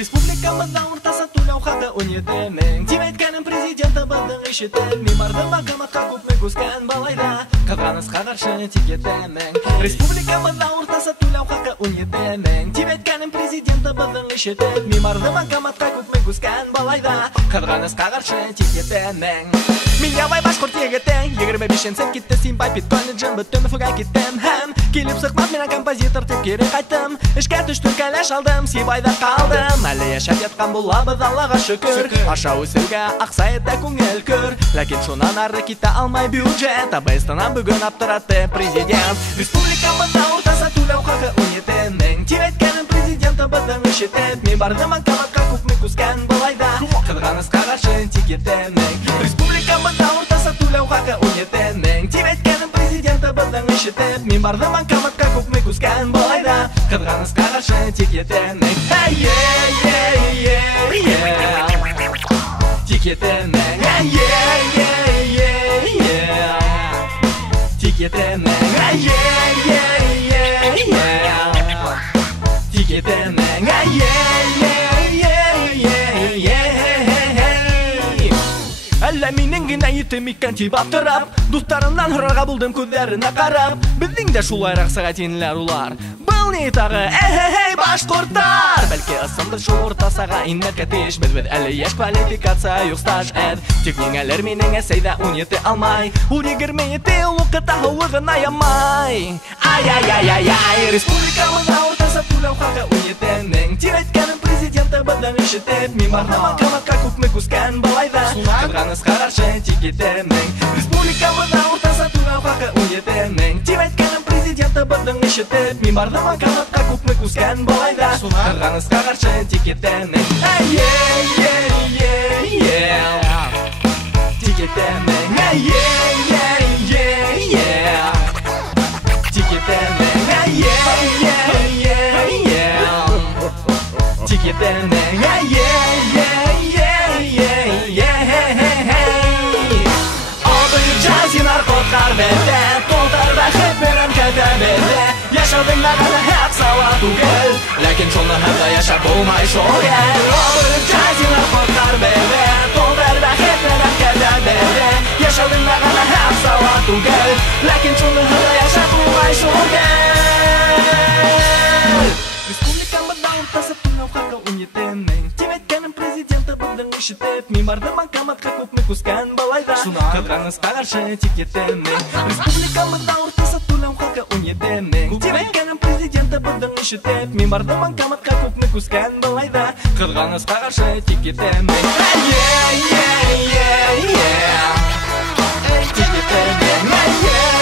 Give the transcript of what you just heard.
Республикамызда ортасы түләү хакы 17 мең. Тимәйткәнем президенты быдың ишетеп, мин бардым макаматка күпме күскән балайда. Кызганыска каршы тик етәмең. Республикамызда ортасы түләү хакы 17 мең. Тимәйткәнем президенты быдың ишетеп, мин бардым макаматка күпме күскән балайда. Кызганыска каршы тик етәмең. Мин ябай башкорт егете, 25 цент китте Симбай бит колледжын бөтен фуга киттем һәм килеп сыкмас менә композитор дип кире кайттым. Эшкә төштем, кәләш алдым, Сибайда калдым. Әле яшәп яткан булабыз, Аллага шөкер. Ашау үсүгә аксаятта күңел көр, ләкин шуннан ары китә алмай бюджет. Абыстан бүген аптыратты президент. Республикамызда уртасы түләү хакы 17 мең. Тимәйткәнем президенты быдың ишетеп, мин бардым макаматка күпме күскән балайда. Кызганыска каршы тик етәмең. Республикамызда уртасы түләү хакы 17 мең. Тимәйткәнем президенты быдың ишетеп, мин бардым макаматка күпме күскән балайда. Кызганыска каршы тик етәмең. Тик етәмең. Тик етәмең. Тик етәмең. Әллә минең генә итем икән тип аптырап, дусларымнан һорарга булдым күзләренә карап. Безнең дә шулайрак сәгатинләр улар. Был ни тагы, эй, башкорттар. Бәлки ысынбыз шул урта сага иннәргә тиеш. Без әле яшь квалификация юк стаж эд. Тик ниңәлер минең әсәйдә 17 алмай. Ул 27 укыта һавыгына ямай. Ай, республикамызда уртасы түләү хакы 17 мең. Тимәйткәнем президенты быдың ишетеп, мин бардым макаматка күпме күскән балайда. Кызганыска каршы тик етәмең. Республикамызда уртасы түләү хакы 17 мең. Тимәйткәнем президенты быдың ишетеп, мин бардым макаматка күпме күскән балайда. Кызганыска каршы тик етәмең. Тик етәмең. Тик етәмең. Тик етәмең. Наркоткар бәлдә, толтар бәхет белән кәтәбелә. Яшәдең мәгәлә һәп сава түгел, ләкин шуны һәм яшәп булмай шул ял. Наркоткар бәлдә, толтар бәхет белән кәтәбелә. Яшәдең мәгәлә һәп сава түгел, ләкин шуны һәм яшәп булмай шул ял. Республикамызда уртасы түләү хакы 17 мең. Тимәйткәнем президенты быдың ишетеп, мин бардым макаматка күпме күскән балайда. Кызганыска каршы тик етәмең. Республикамызда уртасы түләү хакы 17 мең. Тимәйткәнем президенты быдың ишетеп, мин бардым макаматка күпме күскән балайда. Кызганыска каршы тик етәмең. Тик етәмең.